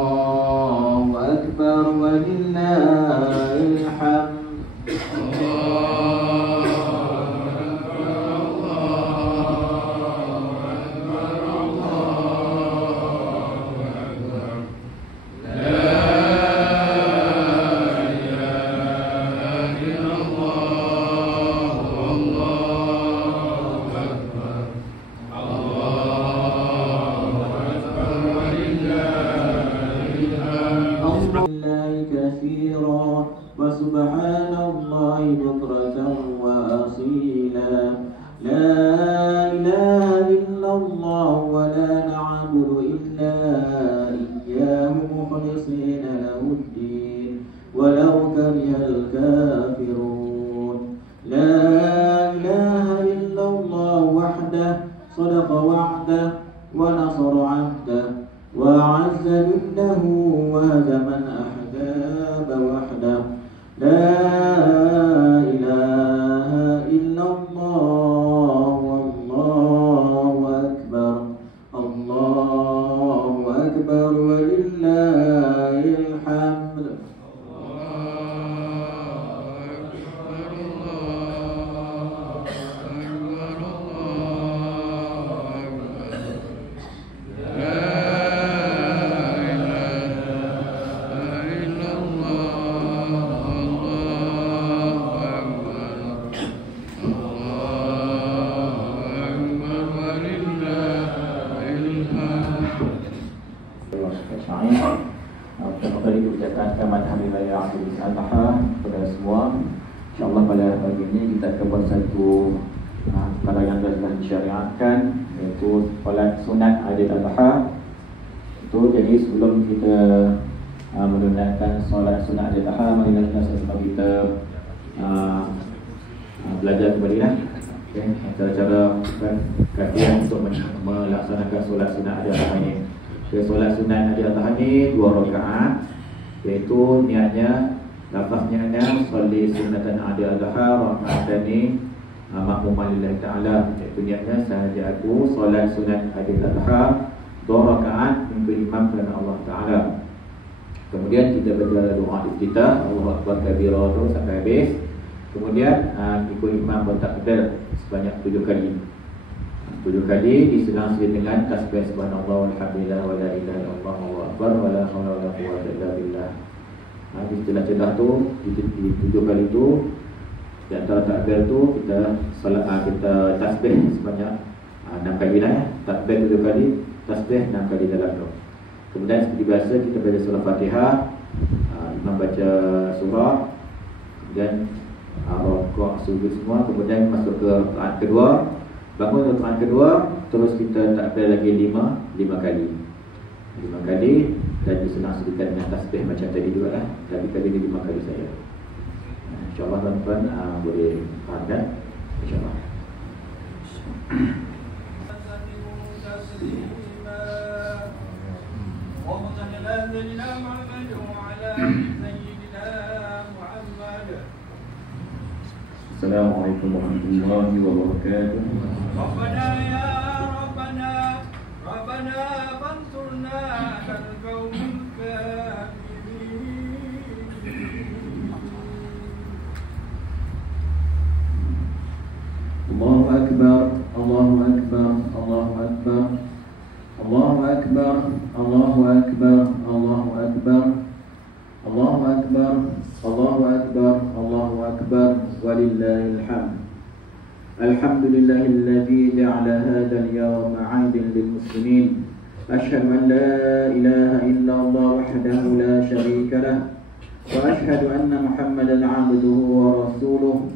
الله أكبر ولله الحمد. وسبحان الله بكرة وأصيلا. لا إله إلا الله ولا نعبد إلا إياه مخلصين له الدين ولو كره الكافرون. لا إله إلا الله وحده صدق وعده ونصر عبده وأعز جنده وهزم الأحزاب وحده. لا إله إلا الله والله أكبر. الله أكبر ولله الحمد. Pertama kali ucapkan selamat Hari Raya Idul Adha kepada semua. InsyaAllah pada pagi ini kita akan buat satu perkara yang telah disyariatkan, iaitu solat sunat Idul Adha. Jadi sebelum kita menunaikan solat sunat Idul Adha, marilah kita sama-sama kita belajar kembali lah cara-cara kajian untuk melaksanakan solat sunat Idul Adha ini. Solat sunat Idul Adha ni 2 rakaat, iaitu niatnya lafaznya adalah sholli sunnatan Idul Adha raka'atani ma'muman lillahi ta'ala, iaitu niatnya sahaja aku solat sunat Idul Adha 2 rakaat mengikut imam kerana Allah Ta'ala. Kemudian kita baca doa iftitah Allahu Akbar kabira tu sampai habis. Kemudian ikut imam bertakbir sebanyak 7 kali. 7 kali diselang dengan tasbih subhanallah walhamdulillah wa la ilaha illallah wallahu akbar wa la haula wa la quwwata illa billah. Di celah-celah tu di 7 kali tu di antara takbir tu kita salat kita tasbih sebanyak 6 kali lah. Takbir 7 kali, tasbih 6 kali dalam tu. Kemudian seperti biasa kita baca surah Fatihah, imam baca surah, kemudian rukuk sujud semua, kemudian masuk ke rakaat kedua. Bangun rakaat kedua, terus kita takbir lagi 5 kali. 5 kali dan disenang sedikit dengan tasbih macam tadi juga lah. Tapi kali ini 5 kali saja. InsyaAllah tuan-tuan boleh faham kan? InsyaAllah. Assalamualaikum warahmatullahi wabarakatuh. Rabbana ya Rabbana Rabbana fansurna 'alal qaumil kafirin. Allahu Akbar, Allahu Akbar, Allahu Akbar, Allahu Akbar, Allahu Akbar, Allahu Akbar, Allahu Akbar, Allahu Akbar, Allahu Akbar, walillahil hamd. Alhamdulillahilladzi ja'ala hadzal yawma 'aidan lil muslimin. Asyhadu an la ilaha illallah wahdahu la syarika lah wa asyhadu anna Muhammadan 'abduhu wa rasuluh.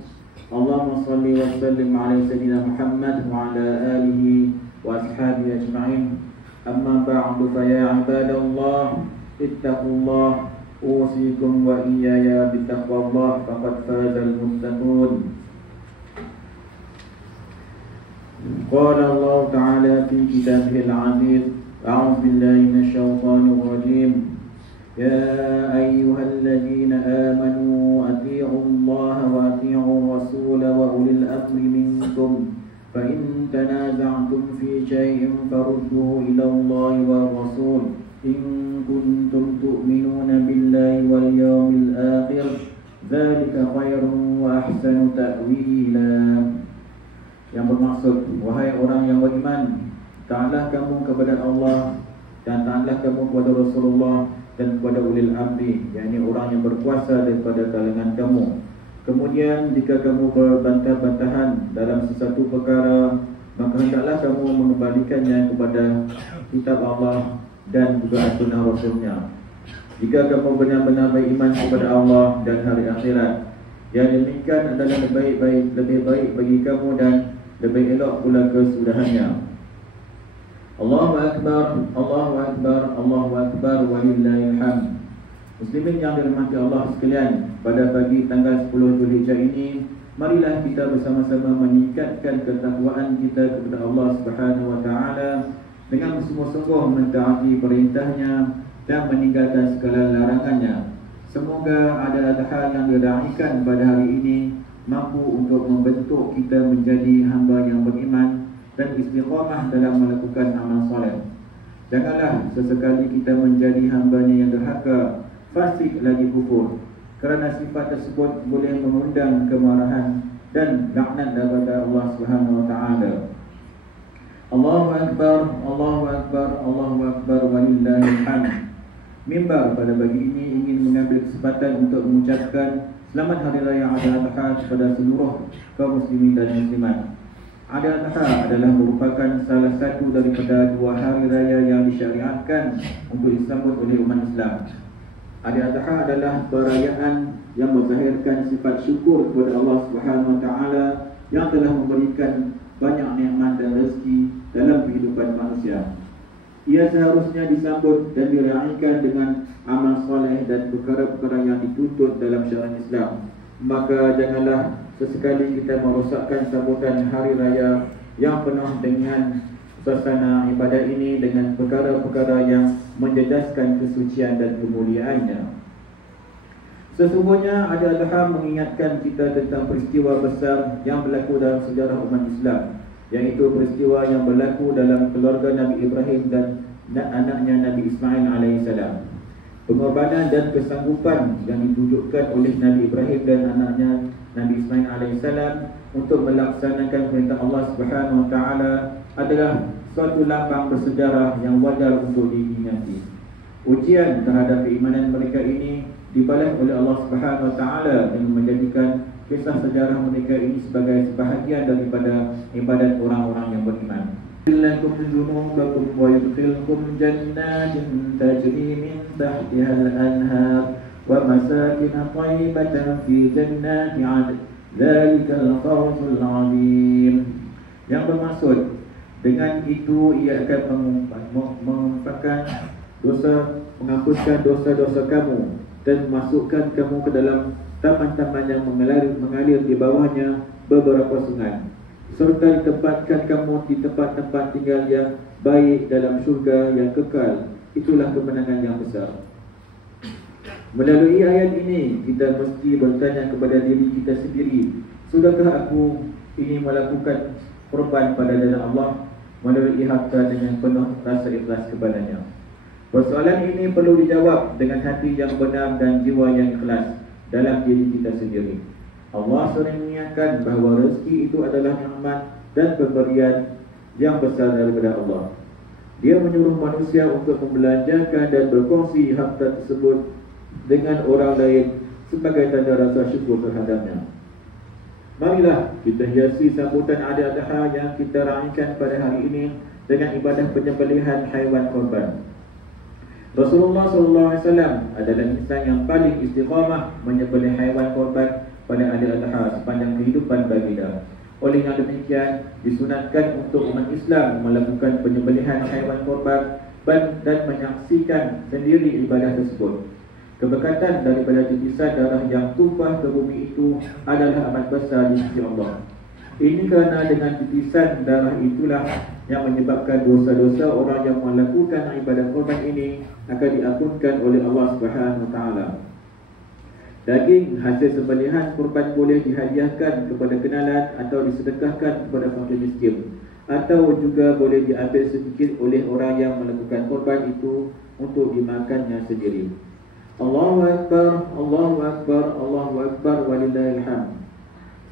Allahumma salli wa sallim ala sayyidina Muhammad wa ala alihi wa ashabihi ajma'in. Amma ba'du fa ya ibadallah ittaqullah usikum wa iyaya bittaqwallah faqad fazal muttaqun. Qala Allah Ta'ala fi kitabihil 'aziz, a'udzu billahi minasyaitonir rajim. Ya ayyuhalladzina amanu atii'u Allah wa atii'ur rasul wa ulil amri minkum fa in tanaza'tum fi shay'in farudduhu ila Allah wa rasul in كنتم تؤمنون بالله واليوم الآخر ذلك خير وأحسن تأويلا. Yang bermaksud, wahai orang yang beriman, taatlah kamu kepada Allah dan taatlah kamu kepada Rasulullah dan kepada ulil amri, yakni orang yang berkuasa daripada kalangan kamu. Kemudian jika kamu berbantah-bantahan dalam sesuatu perkara, maka hendaklah kamu mengembalikannya kepada kitab Allah dan juga sunnah Rasulnya. Jika kamu benar-benar beriman kepada Allah dan hari akhirat, yang demikian adalah lebih baik bagi kamu dan lebih elok pula kesudahannya. Allahu Akbar, Allahu Akbar, Allahu Akbar, walillahil hamd. Muslimin yang dirahmati Allah sekalian, pada pagi tanggal 10 Zulhijjah ini, marilah kita bersama-sama meningkatkan ketakwaan kita kepada Allah Subhanahu wa taala dengan sungguh-sungguh mentaati perintahnya dan meninggalkan segala larangannya. Semoga ada hal yang diraikan pada hari ini mampu untuk membentuk kita menjadi hamba yang beriman dan istiqamah dalam melakukan amal soleh. Janganlah sesekali kita menjadi hambanya yang derhaka, fasik lagi kufur, kerana sifat tersebut boleh mengundang kemarahan dan laknat daripada Allah Subhanahu wa taala. Allahu Akbar, Allahu Akbar, Allahu Akbar, walillahil hamd. Mimbar pada pagi ini ingin mengambil kesempatan untuk mengucapkan selamat Hari Raya Idul Adha kepada seluruh kaum muslimin dan muslimat. Idul Adha adalah merupakan salah satu daripada dua hari raya yang disyariatkan untuk disambut oleh umat Islam. Idul Adha adalah perayaan yang menzahirkan sifat syukur kepada Allah Subhanahu wa taala yang telah memberikan banyak nikmat dan rezeki dalam kehidupan manusia. Ia seharusnya disambut dan diraikan dengan amal soleh dan perkara-perkara yang dituntut dalam syariat Islam. Maka janganlah sesekali kita merosakkan sambutan hari raya yang penuh dengan suasana ibadah ini dengan perkara-perkara yang menjejaskan kesucian dan kemuliaannya. Sesungguhnya Idul Adha mengingatkan kita tentang peristiwa besar yang berlaku dalam sejarah umat Islam, iaitu peristiwa yang berlaku dalam keluarga Nabi Ibrahim dan anaknya Nabi Ismail alaihissalam. Pengorbanan dan kesanggupan yang ditunjukkan oleh Nabi Ibrahim dan anaknya Nabi Ismail alaihissalam untuk melaksanakan perintah Allah Subhanahu wa taala adalah suatu lambang bersejarah yang wajar untuk diingati. Ujian terhadap keimanan mereka ini dibalas oleh Allah Subhanahu wa taala dengan menjadikan kisah sejarah mereka ini sebagai sebahagian daripada ibadat orang-orang yang beriman. Lakum dzunubakum wa yudkhilkum jannatin tajri min tahtiha al-anhar wa masakin thayyibatan fi jannati 'adn. Dzalikal fawzul 'azim. Yang bermaksud, dengan itu ia akan menghapuskan dosa-dosa kamu dan memasukkan kamu ke dalam taman-taman yang mengalir di bawahnya beberapa sungai, serta ditempatkan kamu di tempat-tempat tinggal yang baik dalam syurga yang kekal. Itulah kemenangan yang besar. Melalui ayat ini kita mesti bertanya kepada diri kita sendiri, sudahkah aku ini melakukan korban pada jalan Allah melalui harta dengan penuh rasa ikhlas kepadanya? Persoalan ini perlu dijawab dengan hati yang benar dan jiwa yang ikhlas dalam diri kita sendiri. Allah sering mengingatkan bahawa rezeki itu adalah nikmat dan pemberian yang besar daripada Allah. Dia menyuruh manusia untuk membelanjakan dan berkongsi harta tersebut dengan orang lain sebagai tanda rasa syukur terhadapnya. Marilah kita hiasi sambutan Idul Adha yang kita raikan pada hari ini dengan ibadah penyembelihan haiwan korban. Rasulullah SAW adalah insan yang paling istiqamah menyembelih haiwan korban pada Idul Adha sepanjang kehidupan baginda. Oleh yang demikian, disunatkan untuk umat Islam melakukan penyembelihan haiwan korban dan menyaksikan sendiri ibadah tersebut. Keberkatan daripada titisan darah yang tumpah ke bumi itu adalah amat besar di sisi Allah. Ini kerana dengan titisan darah itulah yang menyebabkan dosa-dosa orang yang melakukan ibadah korban ini akan diampunkan oleh Allah Subhanahu wa taala. Daging hasil sembelihan korban boleh dihadiahkan kepada kenalan atau disedekahkan kepada fakir miskin. atau juga boleh diambil sedikit oleh orang yang melakukan korban itu untuk dimakannya sendiri. Allahu Akbar, Allahu Akbar, Allahu Akbar, walillahil hamd.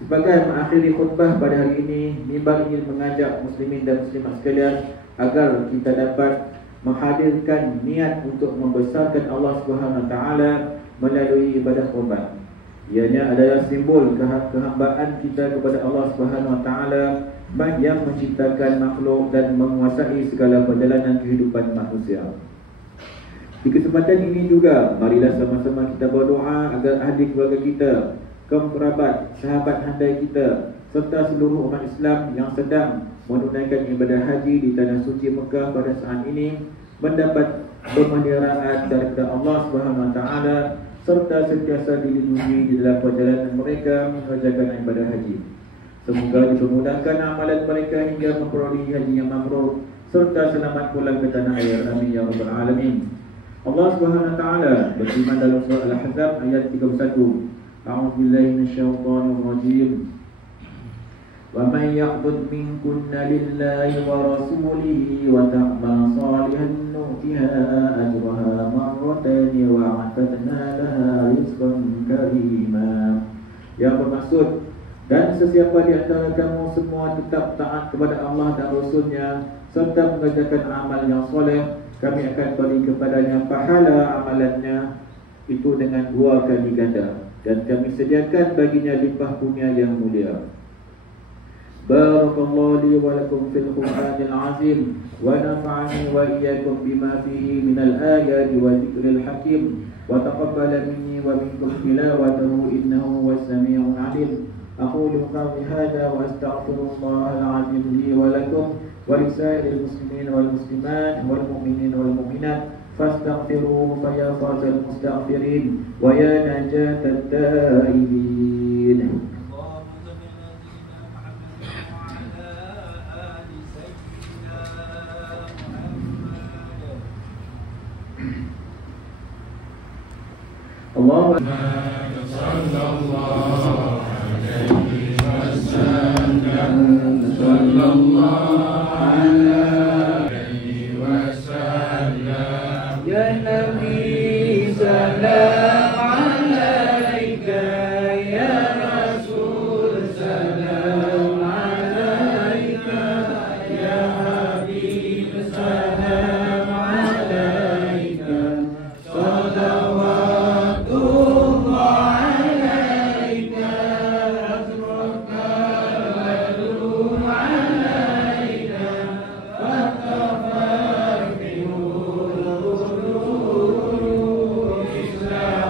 Sebagai mengakhiri khutbah pada hari ini, mimbar ingin mengajak muslimin dan muslimat sekalian agar kita dapat menghadirkan niat untuk membesarkan Allah Subhanahu Wa Taala melalui ibadah korban. Ianya adalah simbol kehambaan kita kepada Allah Subhanahu Wa Taala yang menciptakan makhluk dan menguasai segala perjalanan kehidupan manusia. Di kesempatan ini juga, marilah sama-sama kita berdoa agar ahli keluarga kita, kaum kerabat, sahabat handai kita, serta seluruh umat Islam yang sedang menunaikan ibadah haji di tanah suci Mekah pada saat ini mendapat pemeliharaan daripada Allah Subhanahu Wa Taala serta sentiasa dilindungi di dalam perjalanan mereka mengerjakan ibadah haji. Semoga dipermudahkan amalan mereka hingga memperoleh haji yang mabrur serta selamat pulang ke tanah air. Amin ya rabbal alamin. Allah Subhanahu Wa Taala berfirman dalam surah Al-Ahzab ayat 31. A'udzu billahi minasyaitonir rajim. Wa may yaqbud minkunna lillahi wa rasulihi wa ta'mal salihan nu'tiha ajraha marratayn wa a'tadna laha rizqan karima. Yang bermaksud, dan sesiapa di antara kamu semua tetap taat kepada Allah dan Rasulnya serta mengerjakan amal yang soleh, kami akan beri kepadanya pahala amalannya itu dengan 2 kali ganda, dan kami sediakan baginya limpah punya yang mulia. Barakallahu li wa lakum fil Qur'anil azim wa nafa'ani wa iyyakum bima fihi minal ayati wa dzikril hakim wa taqabbala minni wa minkum tilawatahu innahu huwas samiul alim. Aqulu qawli hadha wa astaghfirullahal azim li wa lakum ولسائر المسلمين والمسلمات والمؤمنين والمؤمنات فاستغفروه فيا فوز المستغفرين ويا نجاة التائبين. الله صلى الله عليه وسلم صلى الله Islam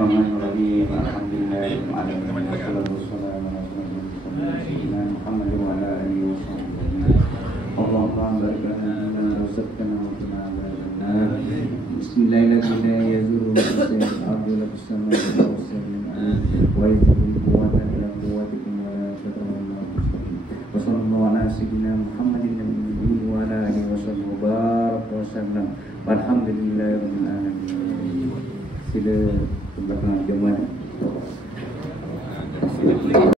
Bismillahirrahmanirrahim. Alhamdulillahirabbil alamin. Wassalatu wassalamu ala sayyidina Muhammad wa ala alihi wasallam. Allahumma barik lana wa razaqna wa qina adzabannar. Bismillahirrahmanirrahim. Yazuru Abdul Samad wa sallim wa yazuru quwwatan ila quwwatikum wa la tadruna. Wa sallallahu ala sayyidina Muhammadin nabiyyi wa ala alihi wasallam. Walhamdulillahirabbil alamin. Sila ke belakang jemaah.